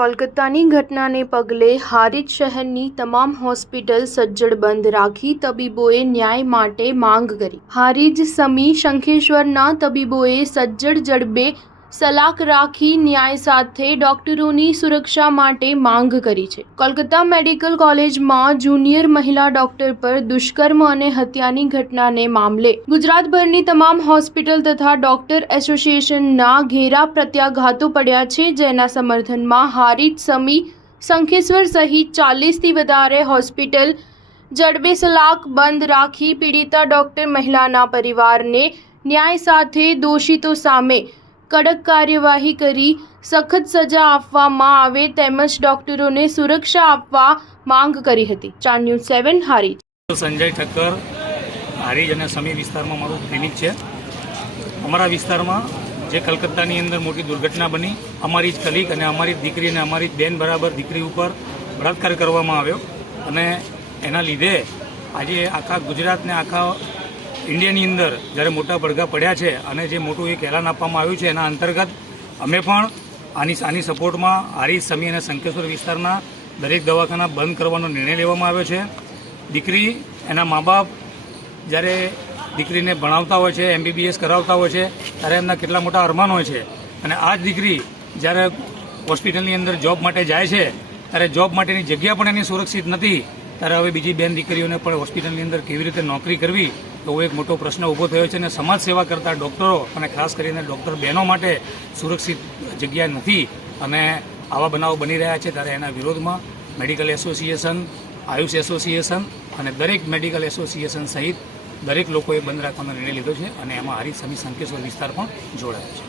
કોલકાતાની ઘટનાને પગલે હારીજ શહેરની તમામ હોસ્પિટલ સજ્જડ બંધ રાખી તબીબોએ ન્યાય માટે માંગ કરી। હારીજ સમી શંખેશ્વરના તબીબોએ સજ્જડ જડબે સલાક રાખી ન્યાય સાથે ડોક્ટરોની સુરક્ષા માટે માંગ કરી છે। કોલકાતા મેડિકલ કોલેજમાં જુનિયર મહિલા ડોક્ટર પર દુષ્કર્મ અને હત્યાની ઘટનાને મામલે ગુજરાતભરની તમામ હોસ્પિટલ તથા ડોક્ટર એસોસિએશનના ઘેરા પ્રત્યાઘાતો પડ્યા છે, જેના સમર્થનમાં હારીજ સમી શંખેશ્વર સહિત 40થી વધારે હોસ્પિટલ જડબે સલાક બંધ રાખી પીડિતા ડોક્ટર મહિલાના પરિવારને ન્યાય સાથે દોષિતો સામે કડક કાર્યવાહી કરી સખત સજા આપવામાં આવે તેમજ ડોક્ટરોને સુરક્ષા આપવા માંગ કરી હતી। 4 ન્યૂઝ 7 હારીજ। સંજય ઠક્કર, હારીજ અને સમી વિસ્તારમાં મારું ક્લિનિક છે। અમારા વિસ્તારમાં જે કલકત્તાની અંદર મોટી દુર્ઘટના બની, અમારી જ કલીગ અને અમારી જ દીકરી અને અમારી જ બેન બરાબર દીકરી ઉપર બળાત્કાર કરવામાં આવ્યો અને એના લીધે આજે આખા ગુજરાતને આખા ઇન્ડિયાની અંદર જ્યારે મોટા પડઘા પડ્યા છે અને જે મોટું એક એલાન આપવામાં આવ્યું છે એના અંતર્ગત અમે પણ આની સપોર્ટમાં હારીજ સમી અને શંખેશ્વર વિસ્તારના દરેક દવાખાના બંધ કરવાનો નિર્ણય લેવામાં આવ્યો છે। દીકરી, એના મા બાપ જ્યારે દીકરીને ભણાવતા હોય છે, MBBS કરાવતા હોય છે, ત્યારે એમના કેટલા મોટા અરમાન હોય છે અને આ જ દીકરી જ્યારે હોસ્પિટલની અંદર જોબ માટે જાય છે ત્યારે જોબ માટેની જગ્યા પણ એની સુરક્ષિત નથી, ત્યારે હવે બીજી બેન દીકરીઓને પણ હોસ્પિટલની અંદર કેવી રીતે નોકરી કરવી તો એક મોટો પ્રશ્ન ઊભો થયો છે અને સમાજ સેવા કરતા ડૉક્ટરો અને ખાસ કરીને ડૉક્ટર બહેનો માટે સુરક્ષિત જગ્યા નથી અને આવા બનાવો બની રહ્યા છે, ત્યારે એના વિરોધમાં મેડિકલ એસોસિએશન, આયુષ એસોસિએશન અને દરેક મેડિકલ એસોસિએશન સહિત દરેક લોકોએ બંધ રાખવાનો નિર્ણય લીધો છે અને એમાં હારીજ સમી શંખેશ્વર વિસ્તાર પણ જોડાયો છે।